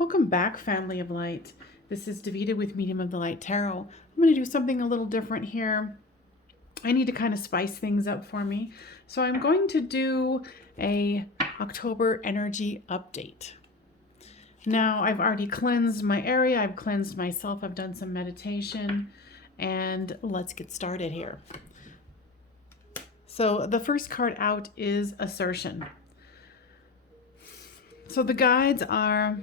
Welcome back, family of light. This is Davida with Medium of the Light Tarot. I'm going to do something a little different here. I need to kind of spice things up for me. So I'm going to do a October energy update. Now, I've already cleansed my area. I've cleansed myself. I've done some meditation. And let's get started here. So the first card out is assertion. So the guides are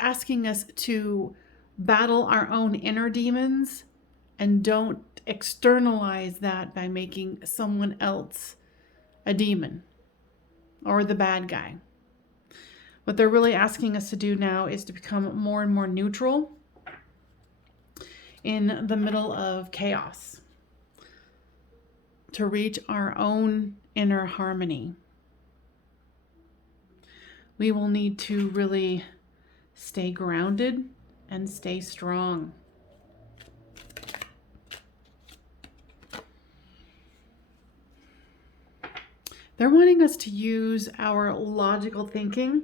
asking us to battle our own inner demons and don't externalize that by making someone else a demon or the bad guy. What they're really asking us to do now is to become more and more neutral in the middle of chaos, to reach our own inner harmony. We will need to really stay grounded and stay strong. They're wanting us to use our logical thinking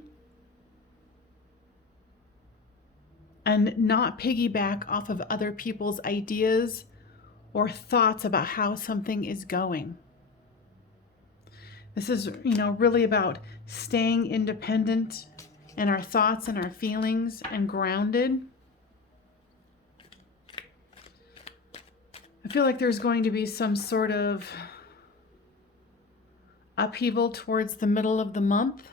and not piggyback off of other people's ideas or thoughts about how something is going. This is, really about staying independent in our thoughts and our feelings and grounded. I feel like there's going to be some sort of upheaval towards the middle of the month.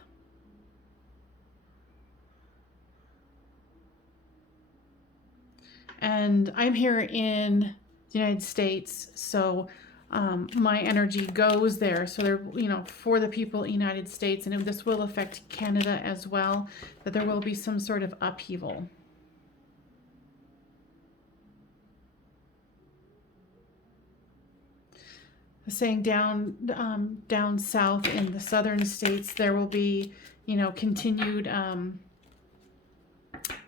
And I'm here in the United States, so my energy goes there. So there, for the people in the United States, and this will affect Canada as well, that there will be some sort of upheaval. Saying down south in the southern states, there will be, continued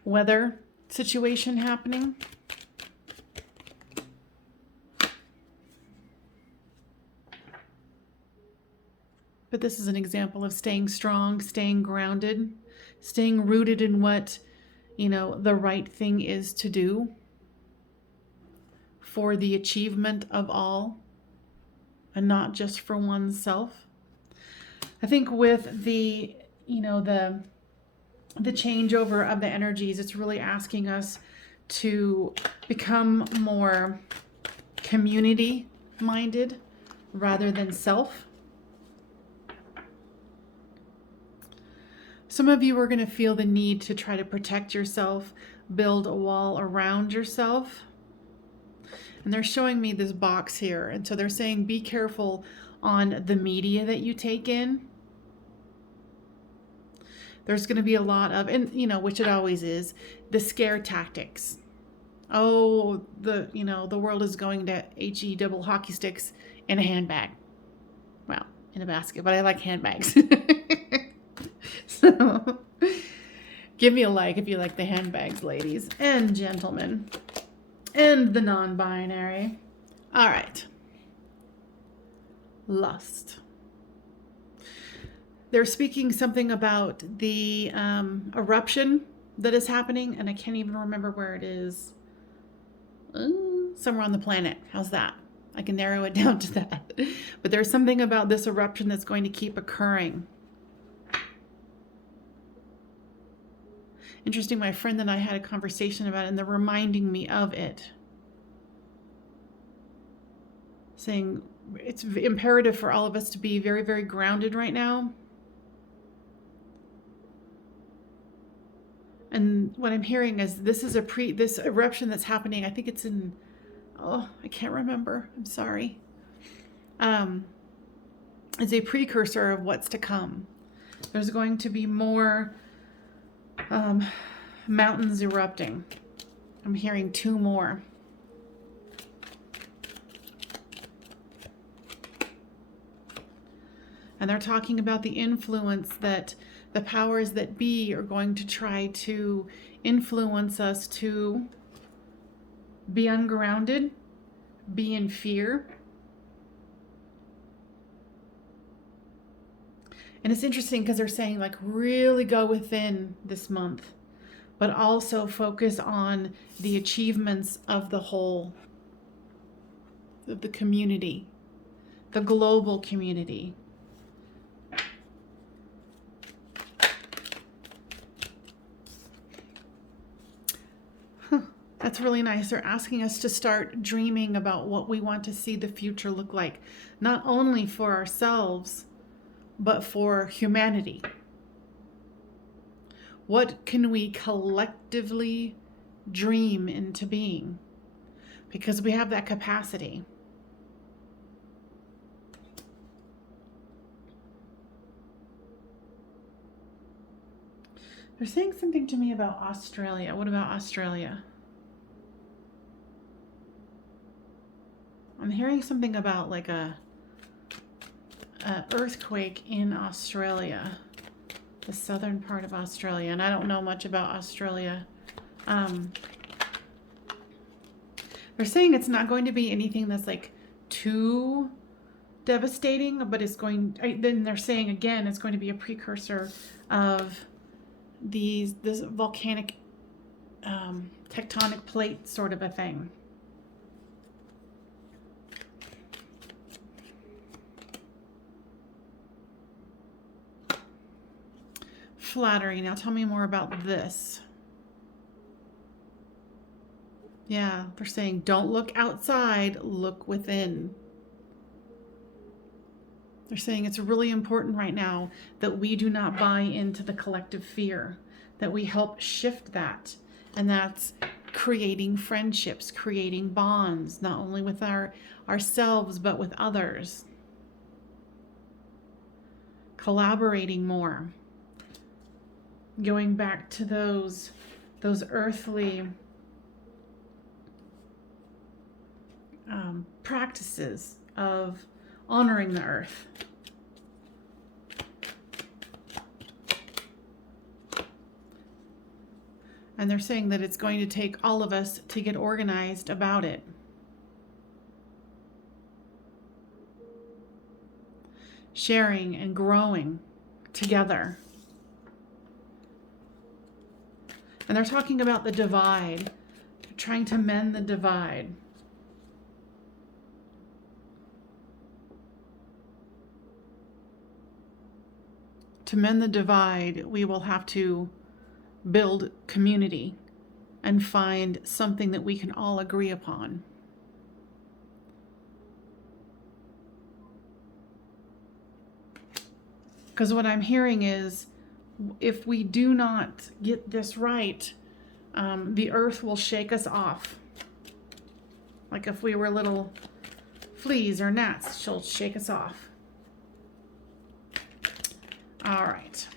weather situation happening. But this is an example of staying strong, staying grounded, staying rooted in what, the right thing is to do for the achievement of all and not just for oneself. I think with the changeover of the energies, it's really asking us to become more community minded rather than self. Some of you are going to feel the need to try to protect yourself, build a wall around yourself. And they're showing me this box here. And so they're saying, be careful on the media that you take in. There's going to be a lot of, and which it always is, the scare tactics. Oh, the world is going to HE double hockey sticks in a handbag. Well, in a basket, but I like handbags. So give me a like if you like the handbags, ladies and gentlemen, and the non-binary. All right. Lust. They're speaking something about the eruption that is happening, and I can't even remember where it is. Somewhere on the planet. How's that? I can narrow it down to that. But there's something about this eruption that's going to keep occurring. Interesting, my friend and I had a conversation about it, and they're reminding me of it. Saying it's imperative for all of us to be very, very grounded right now. And what I'm hearing is this is this eruption that's happening. I think it's in, I can't remember. I'm sorry. It's a precursor of what's to come. There's going to be more mountains erupting. I'm hearing 2 more. And they're talking about the influence that the powers that be are going to try to influence us to be ungrounded, be in fear, And it's interesting because they're saying like really go within this month, but also focus on the achievements of the whole, of the community, the global community. That's really nice. They're asking us to start dreaming about what we want to see the future look like, not only for ourselves, but for humanity. What can we collectively dream into being? Because we have that capacity. They're saying something to me about Australia. What about Australia? I'm hearing something about like a earthquake in Australia, the southern part of Australia, and I don't know much about Australia. They're saying it's not going to be anything that's like too devastating, but it's going. Then they're saying again, it's going to be a precursor of this volcanic tectonic plate sort of a thing. Flattery. Now tell me more about this. Yeah, they're saying don't look outside, look within. They're saying it's really important right now that we do not buy into the collective fear, that we help shift that. And that's creating friendships, creating bonds, not only with ourselves, but with others. Collaborating more. Going back to those earthly practices of honoring the earth. And they're saying that it's going to take all of us to get organized about it. Sharing and growing together. And they're talking about the divide, trying to mend the divide. To mend the divide, we will have to build community and find something that we can all agree upon. Because what I'm hearing is, if we do not get this right, the earth will shake us off. Like if we were little fleas or gnats, she'll shake us off. All right.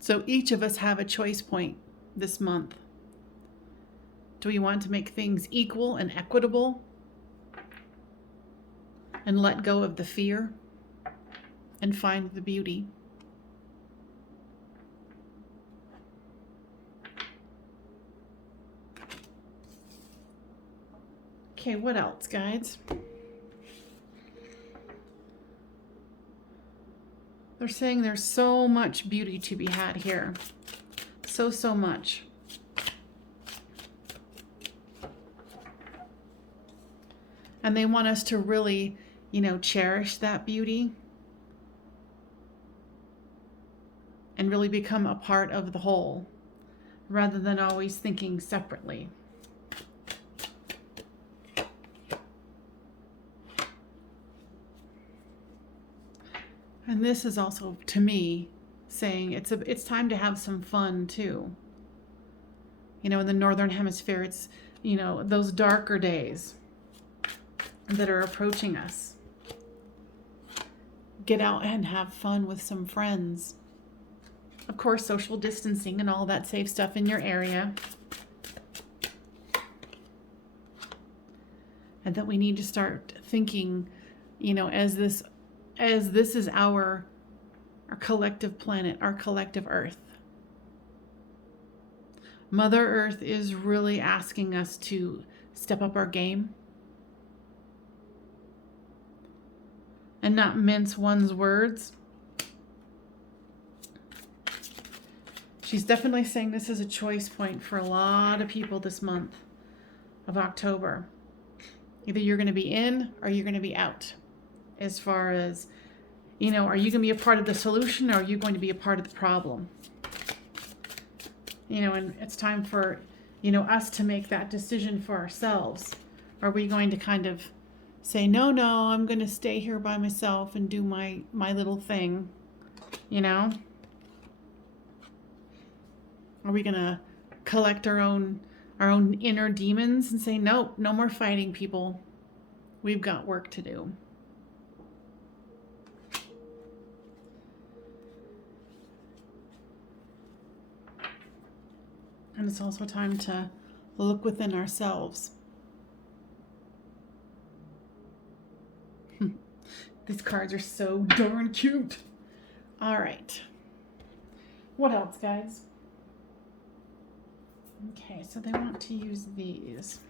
So each of us have a choice point this month. Do we want to make things equal and equitable and let go of the fear and find the beauty? Okay, what else, guides? They're saying there's so much beauty to be had here. So much. And they want us to really, cherish that beauty and really become a part of the whole, rather than always thinking separately. And this is also, to me, saying it's time to have some fun too. In the Northern Hemisphere, it's, those darker days that are approaching us. Get out and have fun with some friends. Of course, social distancing and all that safe stuff in your area. And that we need to start thinking, as this is our collective planet, our collective Earth. Mother Earth is really asking us to step up our game. and not mince one's words. She's definitely saying this is a choice point for a lot of people this month of October. Either you're going to be in or you're going to be out. As far as, you know, are you going to be a part of the solution or are you going to be a part of the problem? You know, and it's time for, you know, us to make that decision for ourselves. Are we going to kind of say, no, I'm going to stay here by myself and do my little thing, you know? Are we going to collect our own inner demons and say, nope, no more fighting, people. We've got work to do. And it's also time to look within ourselves. These cards are so darn cute. All right. What else, guys? Okay, so they want to use these.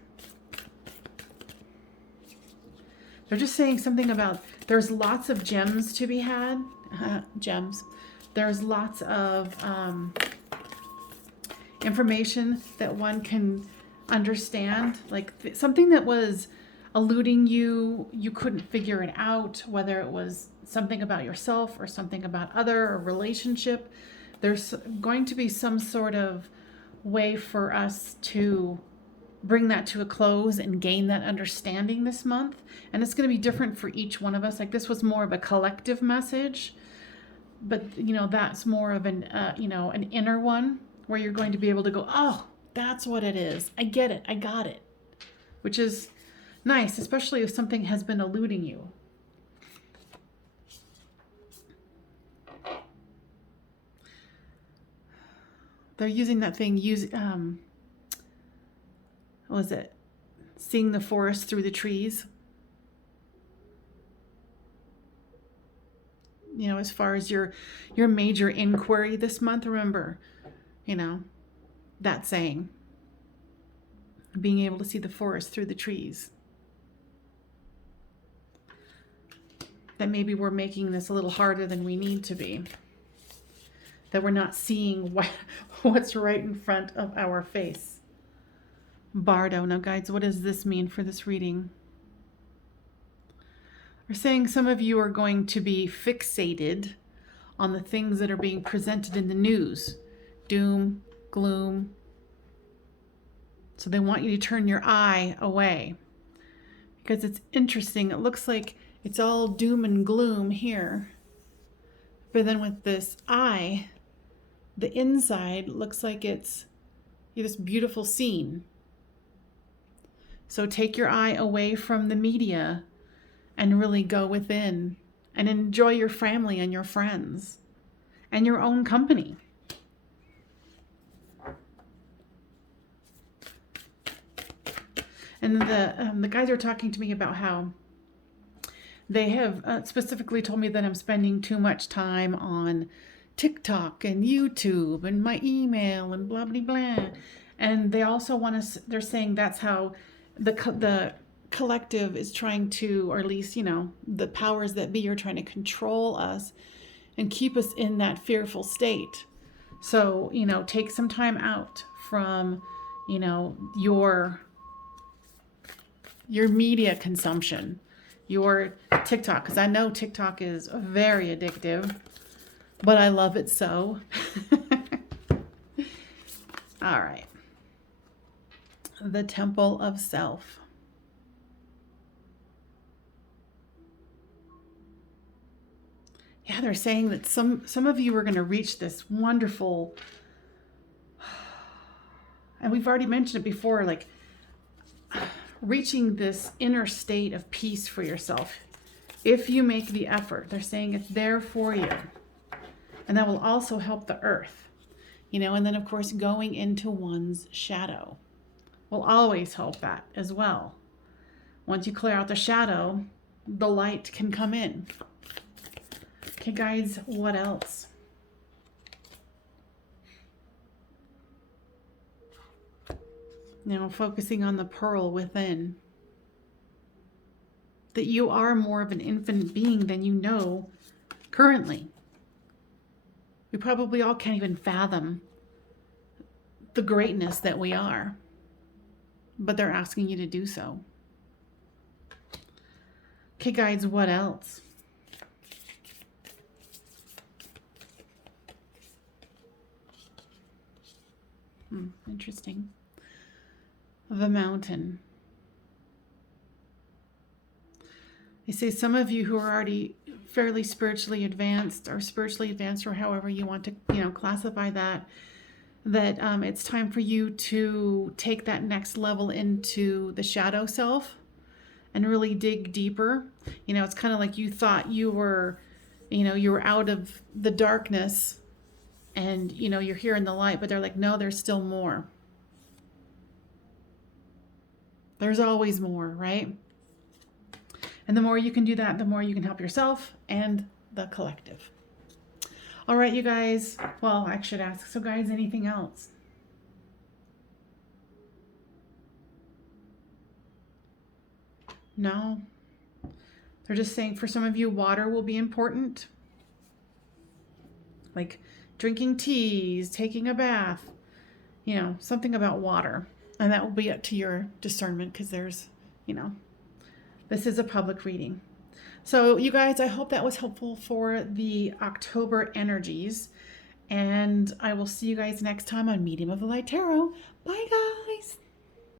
They're just saying something about there's lots of gems to be had. Gems. There's lots of information that one can understand. Like something that was eluding you, you couldn't figure it out, whether it was something about yourself or something about other or relationship. There's going to be some sort of way for us to bring that to a close and gain that understanding this month. And it's going to be different for each one of us. Like this was more of a collective message, but you know, that's more of an, you know, an inner one where you're going to be able to go, oh, that's what it is. I get it. I got it. Which is nice, especially if something has been eluding you. They're using that thing, what was it? Seeing the forest through the trees. You know, as far as your major inquiry this month, remember, you know, that saying, being able to see the forest through the trees. That maybe we're making this a little harder than we need to be. That we're not seeing what's right in front of our face. Bardo. Now, guys, what does this mean for this reading? We're saying some of you are going to be fixated on the things that are being presented in the news. Doom, gloom. So they want you to turn your eye away. Because it's interesting. It looks like it's all doom and gloom here. But then with this eye, the inside looks like it's this beautiful scene. So take your eye away from the media and really go within and enjoy your family and your friends and your own company. And the guys are talking to me about how they have specifically told me that I'm spending too much time on TikTok and YouTube and my email and blah, blah, blah. And they also want to, they're saying that's how the collective is trying to, or at least, you know, the powers that be are trying to control us and keep us in that fearful state. So, you know, take some time out from, you know, your media consumption, your TikTok, because I know TikTok is very addictive, but I love it so. All right. The Temple of Self. Yeah, they're saying that some of you are going to reach this wonderful, and we've already mentioned it before, like reaching this inner state of peace for yourself. If you make the effort, they're saying it's there for you. And that will also help the earth, you know, and then of course going into one's shadow will always help that as well. Once you clear out the shadow, the light can come in. Okay, guys, what else? Now focusing on the pearl within. that you are more of an infinite being than you know currently. We probably all can't even fathom the greatness that we are, but they're asking you to do so. Okay, guides, what else? Interesting. The mountain. They say some of you who are already fairly spiritually advanced, or however you want to, classify that, it's time for you to take that next level into the shadow self and really dig deeper. It's kind of like you thought you were out of the darkness and, you're here in the light, but they're like, no, there's still more. There's always more, right? And the more you can do that, the more you can help yourself and the collective. All right, you guys. Well, I should ask, so guys, anything else? No. They're just saying for some of you, water will be important. Like drinking teas, taking a bath, something about water. And that will be up to your discernment because there's, this is a public reading. So you guys, I hope that was helpful for the October energies. And I will see you guys next time on Medium of the Light Tarot. Bye, guys.